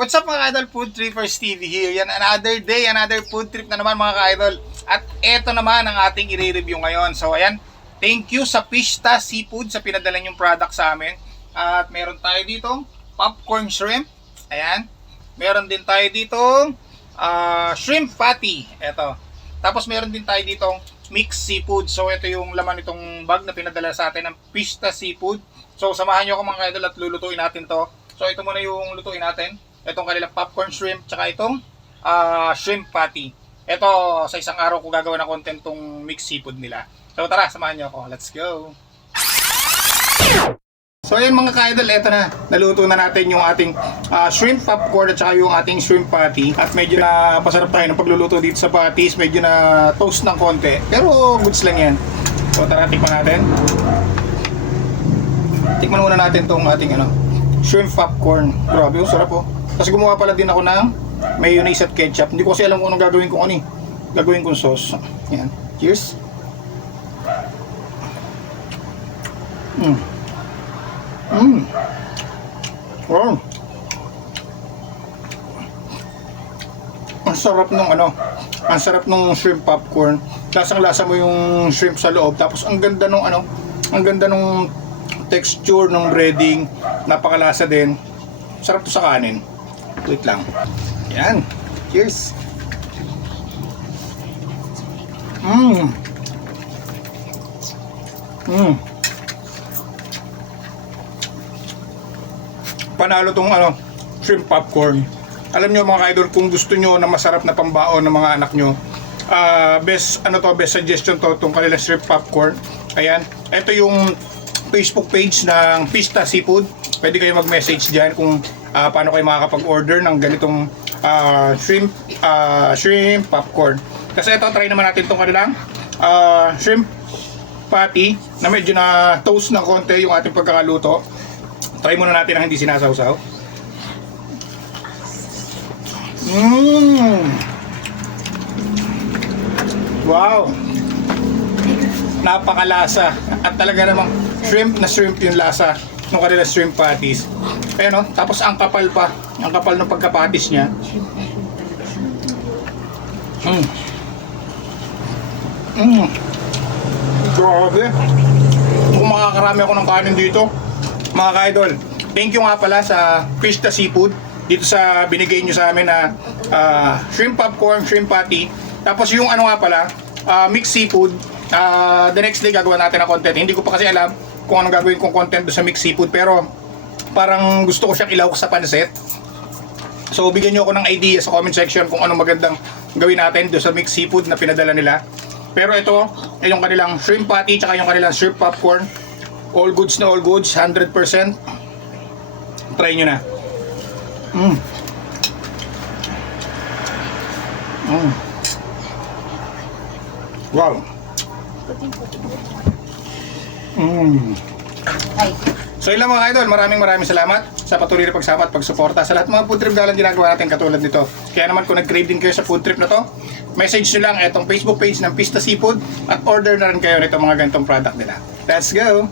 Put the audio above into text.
What's up mga ka-idol, Food Trippers TV here. Yan, another day, another food trip na naman mga ka-idol. At eto naman ang ating i-review ngayon. So ayan, thank you sa Pista Seafood sa pinadala yung product sa amin. At meron tayo dito popcorn shrimp. Ayan. Meron din tayo dito shrimp patty. Eto. Tapos meron din tayo dito mixed seafood. So ito yung laman nitong bag na pinadala sa atin ng Pista Seafood. So samahan nyo ako mga ka-idol at lulutuin natin to. So ito muna yung lutuin natin. Itong kanilang popcorn shrimp, tsaka itong shrimp patty. Ito, sa isang araw ko gagawa ng content tong mixed seafood nila. So tara, samahan nyo ako. Let's go! So ayun mga ka-idol, eto na. Naluto na natin yung ating shrimp popcorn at saka yung ating shrimp patty. At medyo na pasarap tayo ng pagluluto dito sa patties. Medyo na toast ng konti. Pero goods lang yan. So tara, tikman natin. Tikman muna natin tong ating shrimp popcorn. Grabe, sarap oh. Kasi gumawa pala din ako ng mayonnaise at ketchup. Hindi ko kasi alam kung anong gagawin kong gagawin kong sauce. Yan. Cheers. Wow. Ang sarap nung ang sarap nung shrimp popcorn. Lasang-lasa mo yung shrimp sa loob. Tapos ang ganda nung ang ganda nung texture ng breading. Napakalasa din. Sarap to sa kanin. Wait lang. Yan. Cheers. Panalo tong shrimp popcorn. Alam nyo mga ka-idol, kung gusto nyo na masarap na pambaon ng mga anak nyo, best suggestion to tong kanilang shrimp popcorn. Ayan. Ito yung Facebook page ng Pista Seafood. Pwede kayo mag-message dyan kung paano kayo makakapag-order ng ganitong shrimp popcorn. Kasi ito, try naman natin itong kanilang shrimp patty na medyo na toast na konti yung ating pagkakaluto. Try muna natin ang hindi sinasawsaw. Wow! Napakalasa. At talaga namang shrimp na shrimp yung lasa ng kanilang shrimp patties. Ayan tapos ang kapal pa. Ang kapal ng pagkapatis niya. Grabe. Kung makakarami ako ng kanin dito, mga ka-idol, thank you nga pala sa Pista Seafood dito sa binigay nyo sa amin na shrimp popcorn, shrimp patty. Tapos yung nga pala, mixed seafood. The next day gagawa natin ang content. Hindi ko pa kasi alam kung anong gagawin kong content do sa mixed seafood, pero parang gusto ko siyang ilaw sa pansit. So bigyan nyo ako ng idea sa comment section kung anong magandang gawin natin do sa mixed seafood na pinadala nila. Pero ito ay yung kanilang shrimp patty tsaka yung kanilang shrimp popcorn. All goods na all goods, 100%. Try nyo na. Wow. So yun lang mga idol, maraming salamat sa patuloy na pagsama at pagsuporta sa lahat mga food trip galang ginagawa natin katulad nito. Kaya naman kung nag-crave din kayo sa food trip na to, message nyo lang itong Facebook page ng Pista Seafood at order na rin kayo nito mga ganitong product nila. Let's go!